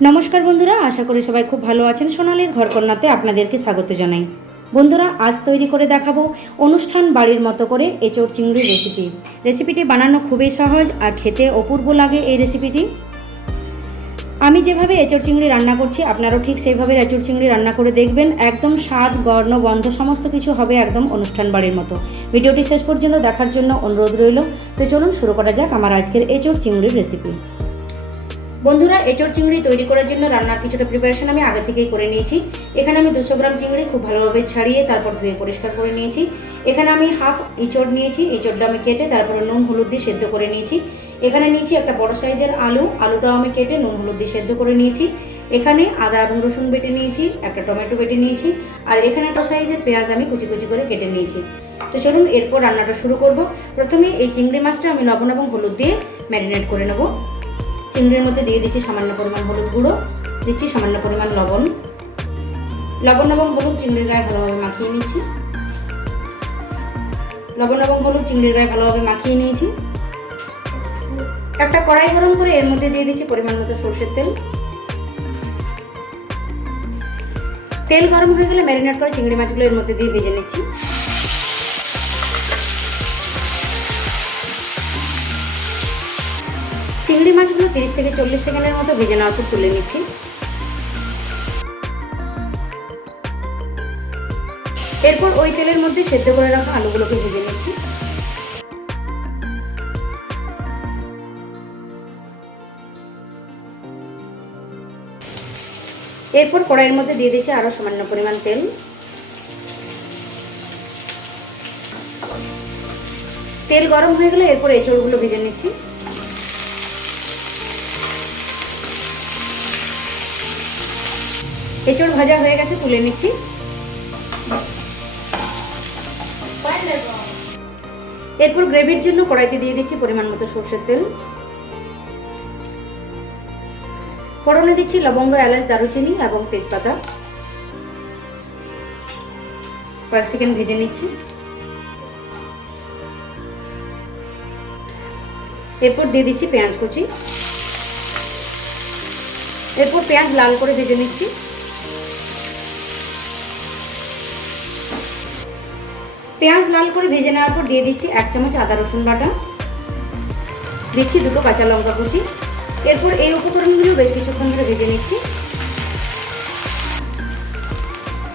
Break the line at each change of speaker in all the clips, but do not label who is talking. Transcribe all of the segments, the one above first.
নমস্কার বন্ধুরা, আশা করি সবাই খুব ভালো আছেন। সোনালির ঘরকন্যাতে আপনাদেরকে স্বাগত জানাই। বন্ধুরা, আজ তৈরি করে দেখাবো অনুষ্ঠান বাড়ির মতো করে এঁচোড় চিংড়ির রেসিপি রেসিপিটি বানানো খুবই সহজ আর খেতে অপূর্ব লাগে এই রেসিপিটি আমি যেভাবে এঁচোড় চিংড়ি রান্না করছি, আপনারাও ঠিক সেইভাবে এঁচোড় চিংড়ি রান্না করে দেখবেন। একদম স্বাদ, গর্ণ, গন্ধ সমস্ত কিছু হবে একদম অনুষ্ঠান বাড়ির মতো। ভিডিওটি শেষ পর্যন্ত দেখার জন্য অনুরোধ রইল। তো চলুন শুরু করা যাক আমার আজকের এঁচোড় চিংড়ির রেসিপি বন্ধুরা, এঁচড় চিংড়ি তৈরি করার জন্য রান্নার কিছুটা প্রিপারেশন আমি আগে থেকেই করে নিয়েছি। এখানে আমি দুশো গ্রাম চিংড়ি খুব ভালোভাবে ছাড়িয়ে তারপর ধুয়ে পরিষ্কার করে নিয়েছি। এখানে আমি হাফ ইঁচড় নিয়েছি ইঁচড়টা আমি কেটে তারপরে নুন, হলুদ দিয়ে সেদ্ধ করে নিয়েছি। এখানে নিয়েছি একটা বড় সাইজের আলু, আলুটাও আমি কেটে নুন, হলুদ দিয়ে সেদ্ধ করে নিয়েছি। এখানে আদা, এবং রসুন বেটে নিয়েছি, একটা টমেটো বেটে নিয়েছি, আর এখানে একটা সাইজের পেঁয়াজ আমি কুচি কুচি করে কেটে নিয়েছি। তো চলুন, এরপর রান্নাটা শুরু করব। প্রথমে এই চিংড়ি মাছটা আমি লবণ এবং হলুদ দিয়ে ম্যারিনেট করে নেব। চিংড়ির মধ্যে দিয়ে দিচ্ছি সামান্য পরিমাণ হলুদ গুঁড়ো, দিচ্ছি সামান্য পরিমাণ লবণ। লবণ এবং হলুদ চিংড়ির গায়ে ভালোভাবে মাখিয়ে নিচ্ছি। লবণ এবং হলুদ চিংড়ির গায়ে ভালোভাবে মাখিয়ে নিয়েছি। একটা কড়াই গরম করে এর মধ্যে দিয়ে দিচ্ছি পরিমাণ মতো সর্ষের তেল। তেল গরম হয়ে গেলে ম্যারিনেট করে চিংড়ি মাছগুলো এর মধ্যে দিয়ে ভেজে নিচ্ছি। চিংড়ি মাছগুলো তিরিশ থেকে চল্লিশ সেকেন্ডের মতো ভেজে নেওয়ার পর তুলে নিচ্ছি। এরপর ওই তেলের মধ্যে সেদ্ধ করে রাখা আলুগুলোকে ভেজে নিচ্ছি। এরপর কড়াইয়ের মধ্যে দিয়ে দিচ্ছি আরও সামান্য পরিমাণ তেল। তেল গরম হয়ে গেলে এরপর এঁচড়গুলো ভেজে নিচ্ছি। এঁচড় ভাজা হয়ে গেছে, তুলে নিচ্ছি। এরপর গ্রেভির জন্য কড়াইতে দিয়ে দিচ্ছি পরিমাণ মতো সর্ষের তেল। ফোড়নে দিচ্ছি লবঙ্গ, এলাচ, দারুচিনি এবং তেজপাতা। কয়েক সেকেন্ড ভেজে নিচ্ছি। এরপর দিয়ে দিচ্ছি পেঁয়াজ কুচি। এরপর পেঁয়াজ লাল করে ভেজে নিচ্ছি। পেঁয়াজ লাল করে ভেজে নেওয়ার পর দিয়ে দিচ্ছি এক চামচ আদা রসুন বাটা। দিচ্ছি দুটো কাঁচা লঙ্কা কুচি। এরপর এই উপকরণগুলো বেশ কিছুক্ষণ ধরে ভেজে নিচ্ছি।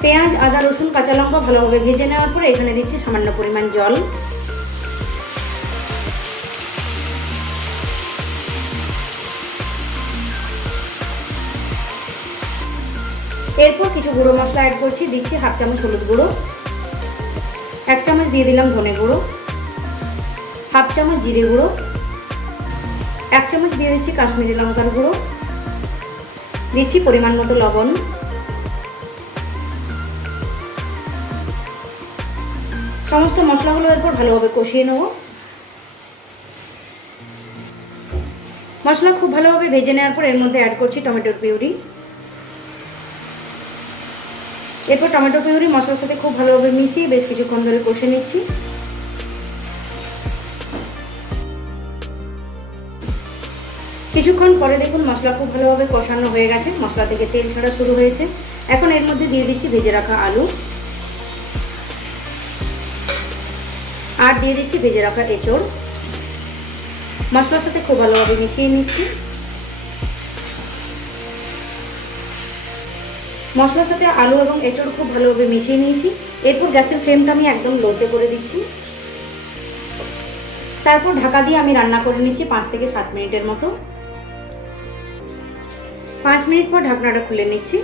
পেঁয়াজ, আদা, রসুন, কাঁচা লঙ্কা ভালোভাবে ভেজে নেওয়ার পর এখানে দিচ্ছি সামান্য পরিমাণ জল। এরপর কিছু গুঁড়ো মশলা অ্যাড করছি, দিচ্ছি হাফ চামচ হলুদ গুঁড়ো। এক চামচ দিয়ে দিলাম ধনে গুঁড়ো, হাফ চামচ জিরে গুঁড়ো, এক চামচ দিয়ে দিচ্ছি কাশ্মীরি লঙ্কার গুঁড়ো, দিচ্ছি পরিমাণ মতো লবণ। সমস্ত মশলাগুলো এরপর ভালোভাবে কষিয়ে নেব। মশলা খুব ভালোভাবে ভেজে নেওয়ার পর এর মধ্যে অ্যাড করছি টমেটোর পিউরি। এরপর টমেটো পিউরি মশলার সাথে খুব ভালোভাবে মিশিয়ে বেশ কিছুক্ষণ ধরে কষে নিচ্ছি। কিছুক্ষণ পরে দেখুন মশলা খুব ভালোভাবে কষানো হয়ে গেছে। মশলা থেকে তেল ছাড়া শুরু হয়েছে। এখন এর মধ্যে দিয়ে দিচ্ছি ভেজে রাখা আলু। আর দিয়ে দিচ্ছি ভেজে রাখা এঁচড়। মশলার সাথে খুব ভালোভাবে মিশিয়ে নিচ্ছি। মশলার সাথে আলু এবং এঁচড় খুব ভালোভাবে মিশিয়ে নিয়েছি। এরপর গ্যাসের ফ্লেমটা আমি একদম লোতে করে দিচ্ছি। তারপর ঢাকা দিয়ে আমি রান্না করে নিচ্ছি পাঁচ থেকে সাত মিনিটের মতো। পাঁচ মিনিট পর ঢাকনাটা খুলে নিচ্ছি।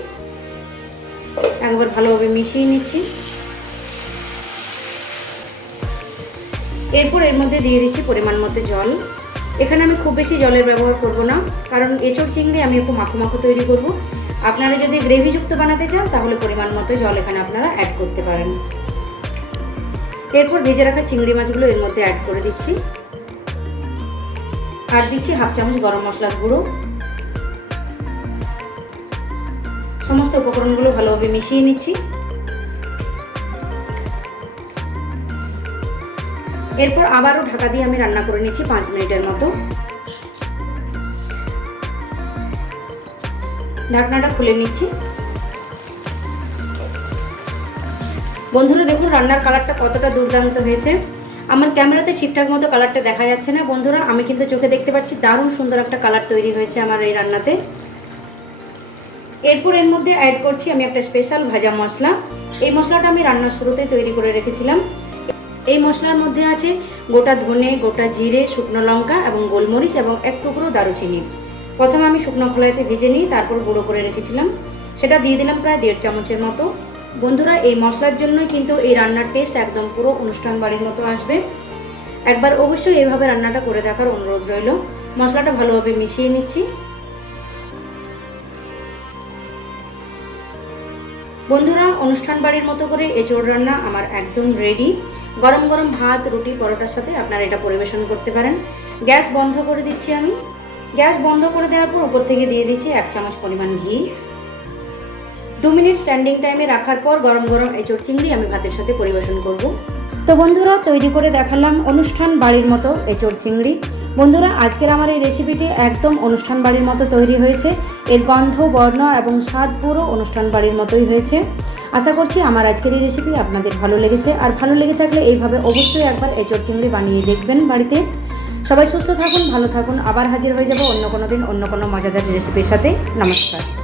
একবার ভালোভাবে মিশিয়ে নিচ্ছি। এরপর এর মধ্যে দিয়ে দিচ্ছি পরিমাণ মতো জল। এখানে আমি খুব বেশি জলের ব্যবহার করব না, কারণ এঁচড় চিংড়ি আমি একটু মাখো মাখো তৈরি করব। আপনারা যদি গ্রেভিযুক্ত বানাতে চান, তাহলে পরিমাণ মতো জল এখানে আপনারা অ্যাড করতে পারেন। এরপর ভেজে রাখা চিংড়ি মাছগুলো এর মধ্যে অ্যাড করে দিচ্ছি। আর দিচ্ছি হাফ চামচ গরম মশলার গুঁড়ো। সমস্ত উপকরণগুলো ভালোভাবে মিশিয়ে নিচ্ছি। এরপর আবারও ঢাকা দিয়ে আমি রান্না করে নিচ্ছি পাঁচ মিনিটের মতো। ঢাকনাটা খুলে নিচ্ছি। বন্ধুরা দেখুন, রান্নার কালারটা কতটা দুর্দান্ত হয়েছে। আমার ক্যামেরাতে ঠিকঠাক মতো কালারটা দেখা যাচ্ছে না। বন্ধুরা, আমি কিন্তু চোখে দেখতে পাচ্ছি দারুণ সুন্দর একটা কালার তৈরি হয়েছে আমার এই রান্নাতে। এরপর এর মধ্যে অ্যাড করছি আমি একটা স্পেশাল ভাজা মশলা। এই মশলাটা আমি রান্নার শুরুতেই তৈরি করে রেখেছিলাম। এই মশলার মধ্যে আছে গোটা ধনে, গোটা জিরে, শুকনো লঙ্কা এবং গোলমরিচ এবং এক টুকরো দারুচিনি। প্রথমে আমি শুকনো খোলাইতে ভেজে নিই, তারপর গুঁড়ো করে রেখেছিলাম। সেটা দিয়ে দিলাম প্রায় দেড় চামচের মতো। বন্ধুরা, এই মশলার জন্যই কিন্তু এই রান্নার টেস্ট একদম পুরো অনুষ্ঠান বাড়ির মতো আসবে। একবার অবশ্যই এইভাবে রান্নাটা করে দেখার অনুরোধ রইল। মশলাটা ভালোভাবে মিশিয়ে নিচ্ছি। বন্ধুরা, অনুষ্ঠান বাড়ির মতো করে এঁচোড় রান্না আমার একদম রেডি গরম গরম ভাত, রুটি, পরোটার সাথে আপনারা এটা পরিবেশন করতে পারেন। গ্যাস বন্ধ করে দিচ্ছি আমি। গ্যাস বন্ধ করে দেওয়ার পর উপর থেকে দিয়ে দিচ্ছি এক চামচ পরিমাণ ঘি। দু মিনিট স্ট্যান্ডিং টাইমে রাখার পর গরম গরম এঁচোড় চিংড়ি আমি ভাতের সাথে পরিবেশন করব। তো বন্ধুরা, তৈরি করে দেখালাম অনুষ্ঠান বাড়ির মতো এঁচোড় চিংড়ি। বন্ধুরা, আজকের আমার এই রেসিপিটি একদম অনুষ্ঠান বাড়ির মতো তৈরি হয়েছে। এর গন্ধ, বর্ণ এবং স্বাদ পুরো অনুষ্ঠান বাড়ির মতোই হয়েছে। আশা করছি আমার আজকের এই রেসিপি আপনাদের ভালো লেগেছে। আর ভালো লেগে থাকলে এইভাবে অবশ্যই একবার এঁচোড় চিংড়ি বানিয়ে দেখবেন বাড়িতে। সবাই সুস্থ থাকুন, ভালো থাকুন। আবার হাজির হয়ে যাব অন্য কোনো দিন, অন্য কোনো মজাদার রেসিপির সাথে। নমস্কার।